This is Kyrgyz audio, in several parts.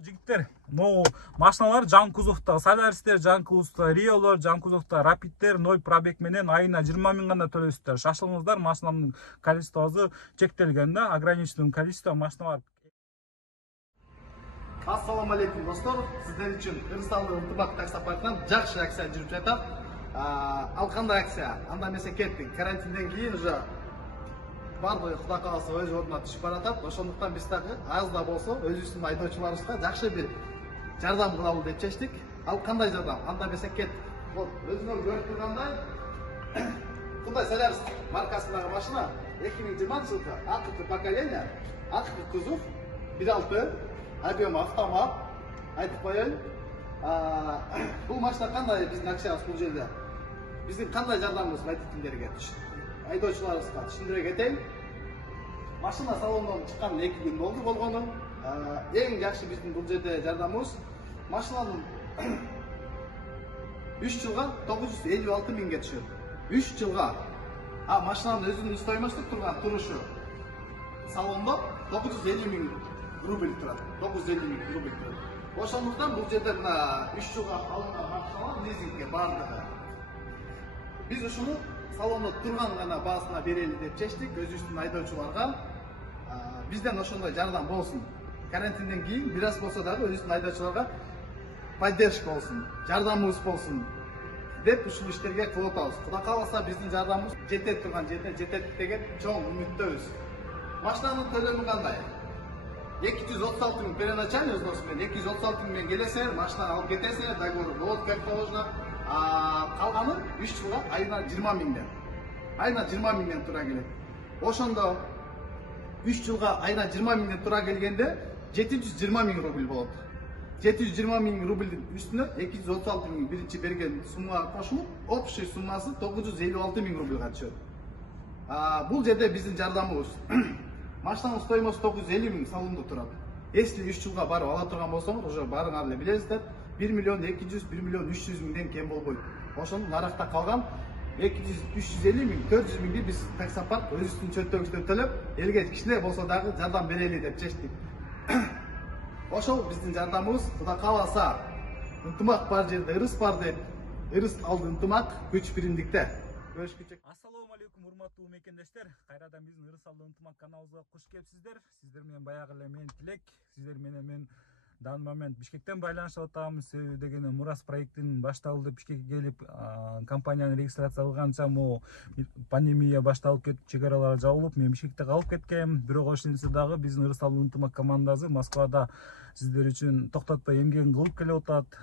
Жигиттер, машиналар жан кузовта, Солярistер жан кузовта, Риолор жан кузовта, Rapidтер 0 пробег менен айына 20 миң гана төлөйсүздөр. Шашылыңыздар, машинанын количествосу чектелген да, ограниченный количество машиналар. Ассаламу алейкум достор, сиздер үчүн Кыргызстандын ынтымак такси аппаратынан жакшы акция жүрүп жатат. Ал кандай акция? Анда эмесе кеттик. Карантинден кийин уже бардыгы Кудай кааласа өз ордуна түшүп баратат. Ошондуктан биз дагы аз да болсо өзүбүздүн айдоочуларыбызга жакшы бир жардам кылалы деп чечтик. Ал кандай жардам? Анда эмесе кеттик. Вот өзүңөр көрүп тургандай Кудай Солярис маркасындагы машина 2020 жылкы акыркы поколение, акыркы кузов 1.6 объем автомат айтып коеюн. Бул машина кандай биздин акциябыз бул жерде? Биздин кандай жардамыбыз водительдерге, айдоочуларыбызга түшүндүрө кетейин. Машина салондон чыккан 2 күн болгону. Эң жакшы биздин бул жерде жардамыбыз машинанын 3 жылга 956 миңге түшөт. 3 жылга. Машинанын өзүнүн стоимосу турган турушу салондо 950 миң рубль турат. 950 миң рубль турат. Ошондуктан бул жерде мына 3 жылга алынган машиналар лизингге бардыгы. Биз ушуну салондо турган гана баасына берели деп чечтик өзүбүздүн айдоочуларга. Бизден ошондой жардам болсун. Карантинден кийин бир аз болсо дагы өзүбүздүн айдоочуларга поддержка болсун, жардамыбыз болсун деп ушул иштерге кылып атабыз. Кудай кааласа биздин жардамыбыз жете турган жерде жетет деген чоң үмүттөбүз. Машинанын төлөмү кандай? 236 миң первоначальный взнос менен 236 миң келесиңер, машинаны алып кетесиңер, договор болот как положено. Калганы 3 жылга айына 20 миңден. Айына 20 миңден тура келет. Ошондо 3 жылга айына 20 миңден тура келгенде 720 миң рубль болот. 720 миң рубльдин үстүнө 236 миң биринчи берген суммага кошулуп, общий суммасы 956 миң рубльга түшөт. Бул жерде биздин жардамыбыз. Машинанын стоимосу 950 миң салондо турат. Если 3 жылга барып ала турган болсоңуз, уже баарыңар эле билесиздер, 1 миллион 200, 1 миллион 300 миңден кем болбойт. Ошонун наракта калган 200, 350 миң, 400 миңди биз таксопарк өзүбүздүн чөнтөгүбүздөн төлөп, элге кичине болсо дагы жардам берели деп чечтик. Ошол биздин жардамыбыз. Кудай кааласа, ынтымак бар жерде ырыс бар деп, ырыс алды ынтымак, күч биримдикте. Ассаламу алейкум, урматтуу мекендештер. Кайрадан биздин ырыс алды ынтымак каналыбызга кош келипсиздер. Сиздер менен баягы эле мен Тилек, сиздер менен мен данный момент Бишкектен байланышып атабыз. Себеби дегенде Мурас проектин башталды деп Бишкекке келип, компанияны регистрация кылганча пандемия башталып кетип, чек аралар жабылып, мен Бишкекте калып кеткем. Бирок ошентсе дагы биздин ырыс алды ынтымак командасы Москвада сиздер үчүн токтотпой эмгегин кылып келип атат.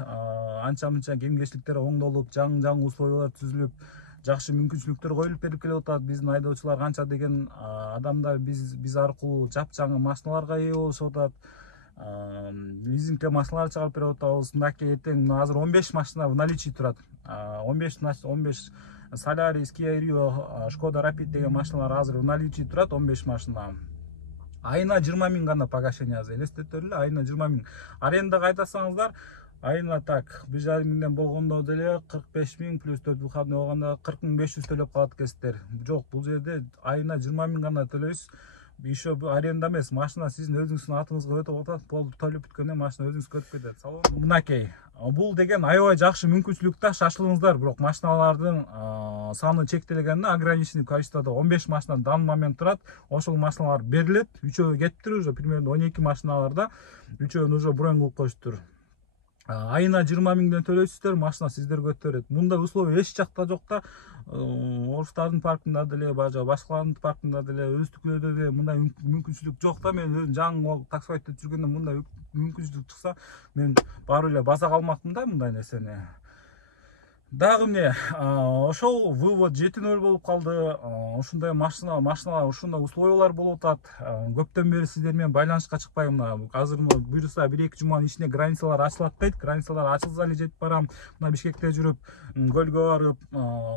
Анча-мынча кемгечиликтер оңдолуп, жаңы условиялар түзүлүп, жакшы мүмкүнчүлүктөр коюлуп берип келип атат. Биздин айдоочулар канча деген адамдар биз аркылуу жапжаңы машиналарга ээ болушуп атат. Лизингке машиналар чыгарып берип атабыз. Мынакей эртең азыр 15 машина в наличии турат. 15 Солярис, Kia Rio, Skoda Rapid деген машиналар азыр в наличии турат, 15 машина. Айына 20 миң гана погашение элестетип эле, айына 20 миң. Арендага айтасаңыздар, айына так 1,5 миңден болгондо деле 45 миң плюс 4 выходной болгондо 40 миң 500 төлөп калат экенсиздер. Жок, бул жерде айына 20 миң гана төлөйсүз. Еще аренда эмес, машина сиздин өзүңүздүн атыңызга өтүп атат, болду төлөп бүткөндөн машина өзүңүзгө өтүп кетет. Салон мынакей. Бул деген аябай жакшы мүмкүнчүлүк да, шашылыңыздар. Бирок машиналардын саны чектелген да, ограниченный количестводо 15 машина данный момент турат. Ошол машиналар берилет. Үчөө кетиптир уже, примерно 12 машиналарда. Үчөөнү уже бронь кылып коюштур. Айына 20 миңден төлөйсүздөр, машина сиздерге өтүп берет. Мындай условия эч жакта жок да. Орустардын паркында деле, башкалардын паркында деле, өздүкүлөрдө деле мындай мүмкүнчүлүк жок да. Мен өзүм жаңы таксовать этип жүргөндө мындай мүмкүнчүлүк чыкса, мен барып эле база калмакмын да мындай нерсени. Дагы эмне, ошол вывод 7-0 болуп калды. Ушундай машиналар, ушундай условиялар болуп атат. Көптөн бери сиздер менен байланышка чыкпайм. Азыр буюрса 1-2 жуманын ичинде границалар ачылат дейт. Границалар ачылса эле жетип барам. Мына Бишкекте жүрүп, Көлгө барып,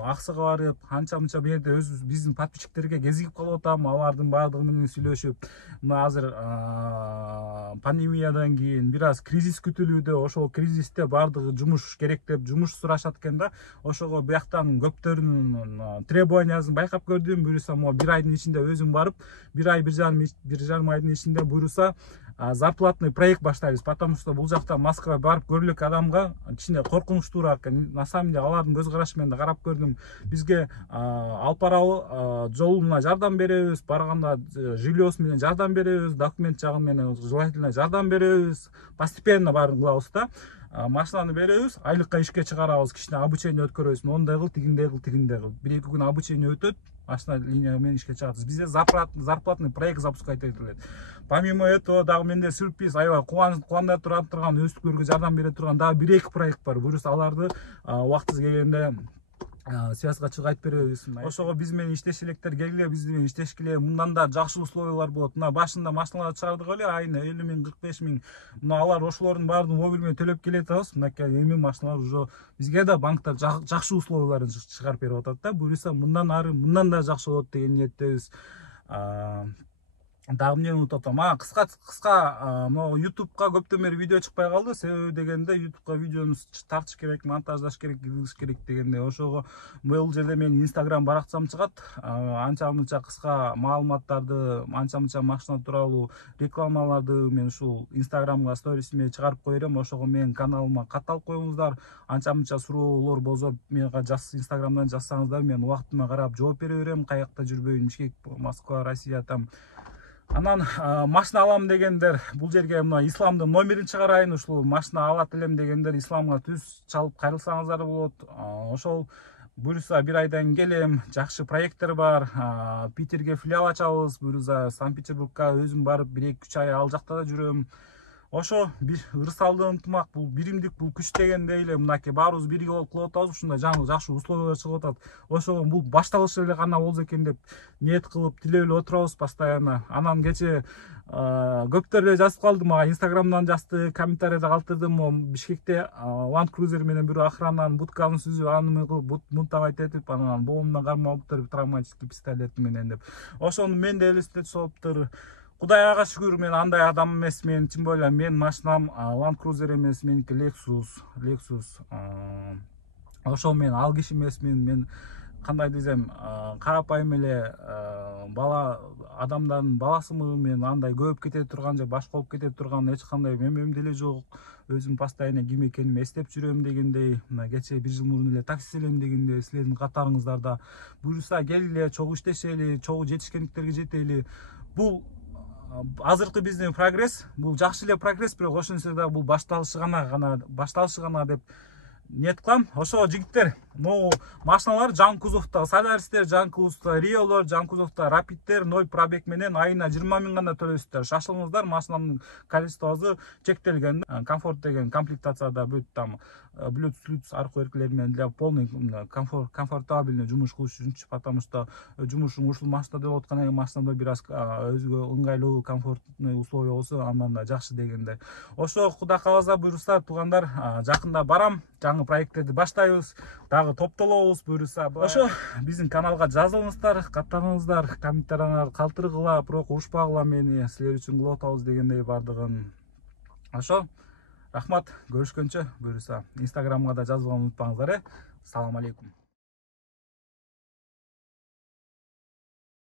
Аксыга барып, анча-мынча бу жерде өз биздин подписчиктерге кезигип калып атам. Алардын баардыгы менен сүйлөшүп, мына азыр пандемиядан кийин бир аз кризис күтүлүүдө, ошол кризисте баардыгы жумуш керек деп жумуш сурашат экен да. Ошого бияктан көптөрүнүн требованиясын байкап көрдүм. Буюрса, 1 айдын ичинде өзүм барып, 1 ай 1,5 айдын ичинде буюрса зарплатный проект баштайбыз, потому что бул жакта Москва барып көрүлүк адамга кичине коркунучтуураак экен. На самом деле алардын көз карашы менен да карап көрдүм. Бизге алпарау жолуна жардам беребиз, барганда жильосу менен жардам беребиз, документ жагы менен желательно жардам беребиз, постепенно баарын кылабыз да. Машинаны беребиз, айлыкка ишке чыгарабыз, кичине обучение өткөрөбүз. Мондай кыл, тигиндей кыл, тигиндей кыл. 1-2 күн обучение өтөт, машина линия менен ишке чыгабыз. Бизде зарплатный проект запускать этилет. Помимо этого дагы менде сюрприз, аябай кубанда турган өстүклөргө жардам бере турган дагы 1-2 проект бар. Буюрса аларды убактысы келгенде связга чыгып айтып беребиз. Ошого биз менен иштеши электер, келгиле биз менен иштешкиле. Мындан да жакшы условиялар болот. Мына башында машиналарды чыгардык эле, айына 50 миң, 45 миң. Мына алар ошолордун баарын мобиль менен төлөп келе атабыз. Мынакей эми машиналар уже бизге да банктар жакшы условияларын чыгарып берип атат да. Буюрса мындан ары мындан да жакшы болот деген ниеттебиз. Дагы эмнени унутуп атам. Кыска могу YouTube'га көптөн бери видео чыкпай калды. Себеби дегенде YouTube'га видеону тартыш керек, монтаждаш керек, киргизиш керек дегенде. Ошого бул жерде менин Instagram баракчам чыгат. Анча-мынча кыска маалыматтарды, анча-мынча машина тууралуу рекламаларды мен ушул Instagram'га сторисиме чыгарып кое берем. Ошого менин каналыма катталып коюңуздар. Анча-мынча суроолор болсо менга Instagram'дан жазсаңыздар, мен убактыма карап жооп бере берем. Каякта жүрбөйүн, Бишкек, Москва, Россия там. Анан машина алам дегендер, бул жерге мына Исламдын номерин чыгарайын, ушул машина алат элем дегендер Исламга түз чалып кайрылсаңыздар болот. Ошол буюрса 1 айдан келем, жакшы проекттер бар. Питерге филиал ачабыз, буюрса Санкт-Петербургка өзүм барып 1-2-3 ай ал жакта да жүрөм. Ошо ырысалды ынтымак, бул биримдик, бул күч дегендей эле мынакей баарыбыз бирге болуп кылып атабыз, ушундай жакшы условиялар чыгып атат. Ошого бул башталышы эле гана болсо экен деп ниет кылып тилеп эле отурабыз постоянно. Анан кечээ көптөр эле жазып калды мага, Instagram'дан жазды, комментарийде калтырдым. Бишкекте Land Cruiser менен бир охрананын будкасын сүзүп, аны мунтабайт этип, анан боомдон кармалыптыр травматический пистолет менен деп. Ошону мен да элестетип солуптур. Кудайга шүгүр, мен андай адам эмесмин, тем более мен машинам Land Cruiser эмес, меники Lexus. Ошол мен ал киши эмесмин, мен кандай десем, карапайым эле бала адамдардын баласымын, мен андай көп кете турган же башка болуп кете турган эч кандай мемем деле жок. Өзүм постоянно ким экенимди эстеп жүрөм дегендей, мына кечээ 1 жыл мурун эле такси элем дегендей, силердин катарыңыздарда буюрса келгиле, чогуу иштешели, чогуу жетишкендиктерге жетели. Бул азыркы биздин прогресс, бул жакшы эле прогресс, бирок ошентсе да бул башталышы гана деп ниет кылам. Ошо жигиттер, могу машиналар жан кузовто Солярistер, жан кузовто Риолор, жан кузовто Rapidтер 0 пробег менен айына 20 миң гана төлөйсүздөр. Шашылыңыздар, машинанын количествосу чектелген. Комфорт деген комплектацияда бүт там Bluetooth аркылуу эркелер менен для полный комфортабельный жумуш кылыш үчүн, потому что жумушуң ушул машинада болуп аткан экен, машинада бир аз өзгө ыңгайлуу комфортный условия болсо андан да жакшы дегенде. Ошо Кудай кааласа буюрса туугандар, жакында барам, жаңы проекттерди баштайбыз, дагы топтолобуз буюрса. Ошо биздин каналга жазылыңыздар, катталыңыздар, комментарияларды калтыргыла, бирок урушпагыла мени, силер үчүн кылып атабыз дегендей бардыгын. Ошо рахмат, көрүшкөнчө, буюрса Instagram'га да жазылганды унутпаңыздар. Салам алейкум.